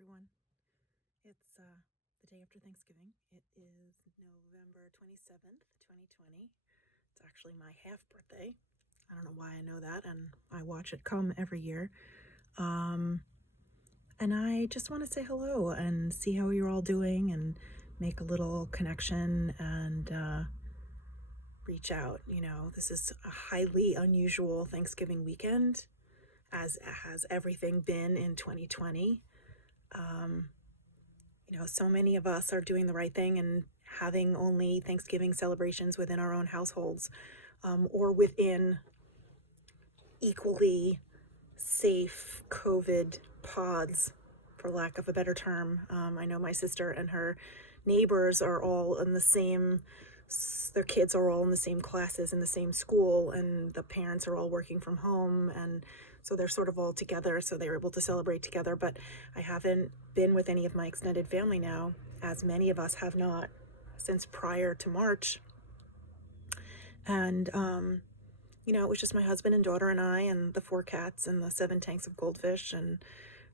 everyone. It's the day after Thanksgiving. It is November 27th, 2020. It's actually my half birthday. I don't know why I know that, and I watch it come every year. And I just want to say hello and see how you're all doing and make a little connection and reach out. This is a highly unusual Thanksgiving weekend, as has everything been in 2020. So many of us are doing the right thing and having only Thanksgiving celebrations within our own households, or within equally safe COVID pods, for lack of a better term. I know my sister and her neighbors are all in the same, their kids are all in the same classes in the same school, and the parents are all working from home, and so they're sort of all together, so they're able to celebrate together. But I haven't been with any of my extended family now, as many of us have not since prior to March. And it was just my husband and daughter and I and the 4 cats and the 7 tanks of goldfish and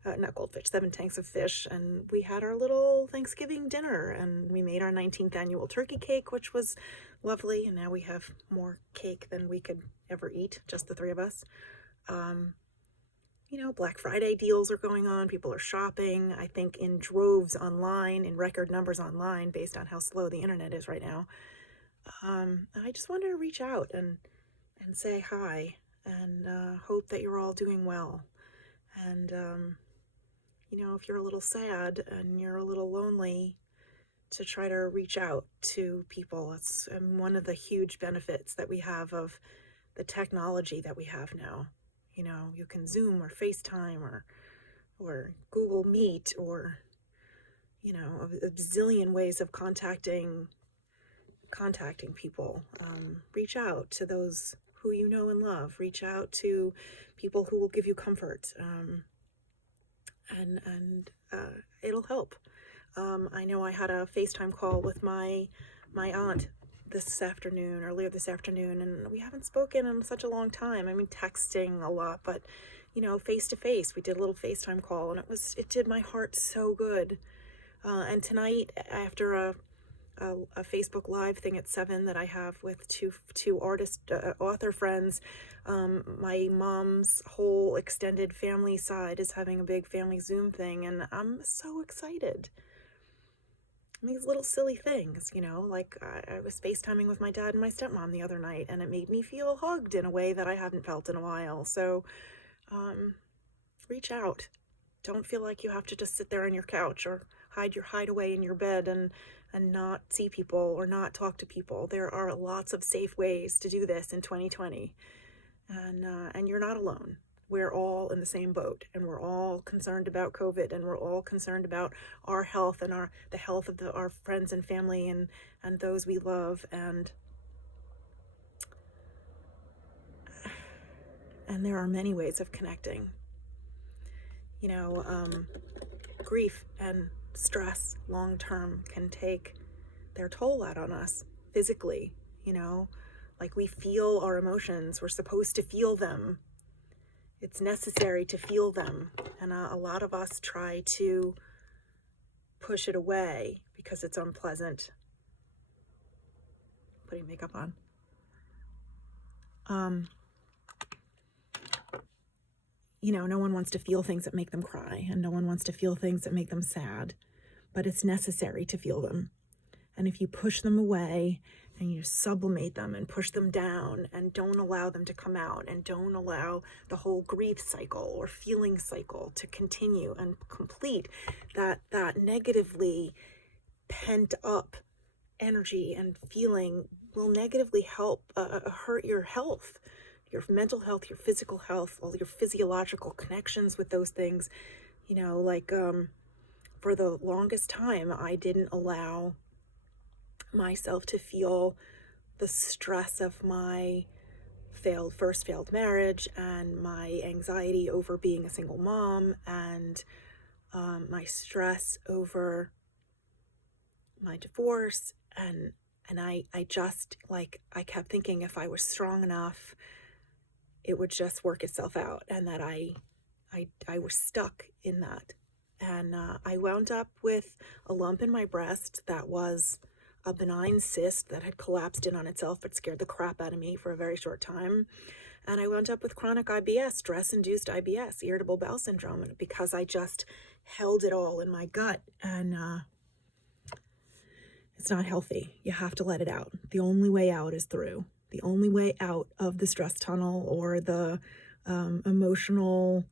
not goldfish, 7 tanks of fish. And we had our little Thanksgiving dinner, and we made our 19th annual turkey cake, which was lovely. And now we have more cake than we could ever eat, just the 3 of us. Black Friday deals are going on. People are shopping, I think, in droves online, in record numbers online, based on how slow the internet is right now. I just wanted to reach out and say hi and hope that you're all doing well. And, if you're a little sad and you're a little lonely, to try to reach out to people. It's one of the huge benefits that we have of the technology that we have now. You can Zoom or FaceTime or Google Meet or, a bazillion ways of contacting people. Reach out to those who you know and love. Reach out to people who will give you comfort, and it'll help. I know I had a FaceTime call with my aunt earlier this afternoon, and we haven't spoken in such a long time. I mean, texting a lot, but face to face. We did a little FaceTime call, and it did my heart so good. And tonight, after a Facebook Live thing at 7 that I have with two author friends. My mom's whole extended family side is having a big family Zoom thing, and I'm so excited. These little silly things, like I was FaceTiming with my dad and my stepmom the other night, and it made me feel hugged in a way that I hadn't felt in a while. So reach out. Don't feel like you have to just sit there on your couch or hide away in your bed and not see people or not talk to people. There are lots of safe ways to do this in 2020, and you're not alone. We're all in the same boat, and we're all concerned about COVID, and we're all concerned about our health and the health of our friends and family and those we love, and there are many ways of connecting. Grief and stress long-term can take their toll out on us physically. Like, we feel our emotions. We're supposed to feel them. It's necessary to feel them. And a lot of us try to push it away because it's unpleasant. Putting makeup on. No one wants to feel things that make them cry, and no one wants to feel things that make them sad, but it's necessary to feel them. And if you push them away and you sublimate them and push them down and don't allow them to come out and don't allow the whole grief cycle or feeling cycle to continue and complete, that negatively pent up energy and feeling will negatively hurt your health, your mental health, your physical health, all your physiological connections with those things. For the longest time, I didn't allow myself to feel the stress of my first failed marriage and my anxiety over being a single mom and my stress over my divorce. And I just, I kept thinking if I was strong enough, it would just work itself out, and that I was stuck in that And I wound up with a lump in my breast that was a benign cyst that had collapsed in on itself, but scared the crap out of me for a very short time. And I wound up with chronic IBS, stress-induced IBS, irritable bowel syndrome, because I just held it all in my gut. And it's not healthy. You have to let it out. The only way out is through. The only way out of the stress tunnel or the emotional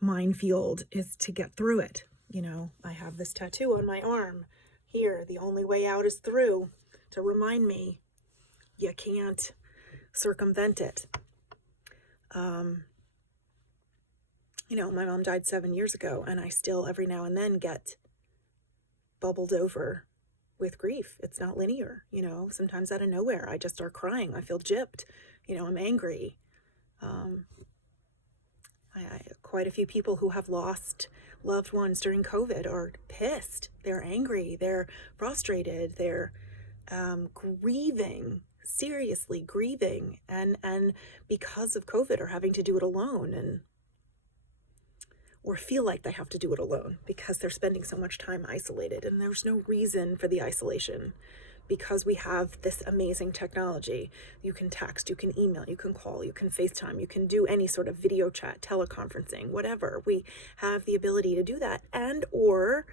minefield is to get through it. You know, I have this tattoo on my arm here. The only way out is through, to remind me you can't circumvent it. You know, my mom died 7 years ago, and I still every now and then get bubbled over with grief. It's not linear, you know. Sometimes out of nowhere, I just start crying. I feel gypped. You know, I'm angry. Quite a few people who have lost loved ones during COVID are pissed. They're angry. They're frustrated. They're grieving, seriously grieving, and because of COVID are having to do it alone, or feel like they have to do it alone because they're spending so much time isolated. And there's no reason for the isolation because we have this amazing technology. You can text, you can email, you can call, you can FaceTime, you can do any sort of video chat, teleconferencing, whatever. We have the ability to do that, and or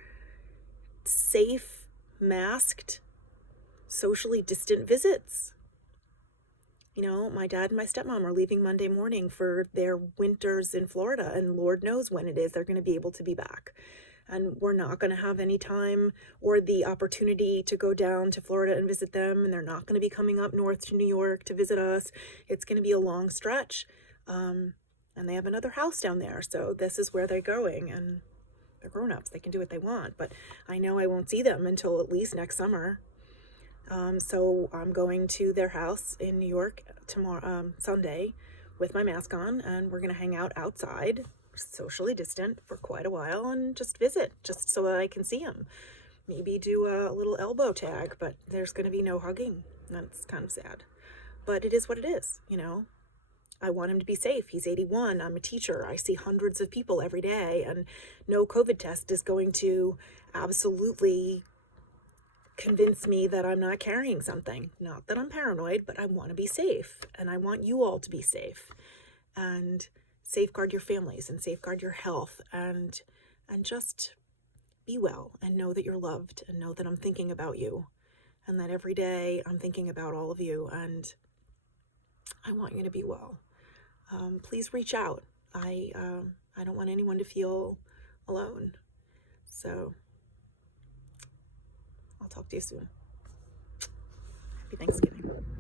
safe, masked, socially distant visits. You know, my dad and my stepmom are leaving Monday morning for their winters in Florida, and Lord knows when it is they're going to be able to be back. And we're not going to have any time or the opportunity to go down to Florida and visit them, and they're not going to be coming up north to New York to visit us. It's going to be a long stretch. And they have another house down there, so this is where they're going, and they're grown-ups. They can do what they want, but I know I won't see them until at least next summer. So I'm going to their house in New York tomorrow, Sunday, with my mask on, and we're going to hang out outside, socially distant, for quite a while, and just visit, just so that I can see him. Maybe do a little elbow tag, but there's going to be no hugging. That's kind of sad. But it is what it is, you know. I want him to be safe. He's 81. I'm a teacher. I see hundreds of people every day, and no COVID test is going to absolutely convince me that I'm not carrying something. Not that I'm paranoid, but I want to be safe, and I want you all to be safe, and safeguard your families and safeguard your health, and just be well, and know that you're loved, and know that I'm thinking about you, and that every day I'm thinking about all of you, and I want you to be well. Please reach out. I don't want anyone to feel alone. So I'll talk to you soon. Happy Thanksgiving.